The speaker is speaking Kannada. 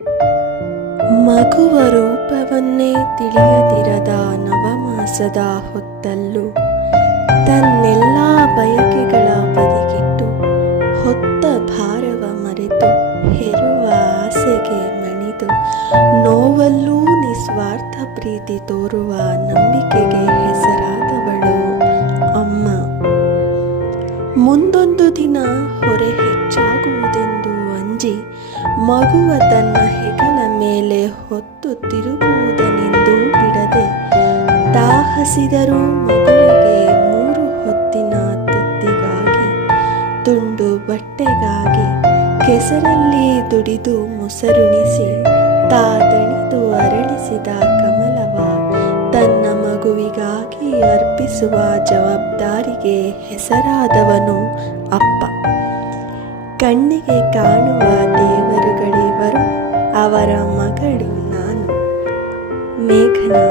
ಮಗುವ ರೂಪವನ್ನೇ ತಿಳಿಯದಿರದ ನವಮಾಸದ ಹೊತ್ತಲ್ಲೂ ತನ್ನೆಲ್ಲ ಬಯಕೆಗಳ ಬದಿಗಿಟ್ಟು ಹೊತ್ತ ಭಾರವ ಮರೆತು ಹೆರುವ ಆಸೆಗೆ ಮಣಿದು ನೋವಲ್ಲೂ ನಿಸ್ವಾರ್ಥ ಪ್ರೀತಿ ತೋರುವ ನಂಬಿಕೆಗೆ ಹೆಸರಾದವಳು ಅಮ್ಮ. ಮುಂದೊಂದು ದಿನ ಹೊರೆ ಹೆಚ್ಚಾಗುವುದೆಂದು ಅಂಜಿ ಮಗುವ ತನ್ನ ಹೆಗಲ ಮೇಲೆ ಹೊತ್ತು ತಿರುಗುವುದನೆಂದೂ ಬಿಡದೆ ಹಸಿದರೂ ಮಗುವಿಗೆ 3 ಹೊತ್ತಿನ ತತ್ತಿಗಾಗಿ ತುಂಡು ಬಟ್ಟೆಗಾಗಿ ಕೆಸರಲ್ಲಿ ದುಡಿದು ಮೊಸರುಣಿಸಿ ದಣಿದು ಅರಳಿಸಿದ ಕಮಲವ ತನ್ನ ಮಗುವಿಗಾಗಿ ಅರ್ಪಿಸುವ ಜವಾಬ್ದಾರಿಗೆ ಹೆಸರಾದವನು ಅಪ್ಪ. ಕಣ್ಣಿಗೆ ಕಾಣುವ ದೇವರುಗಳಿವರು, ಅವರ ಮಗಳು ನಾನು. ಮೇಘನಾ.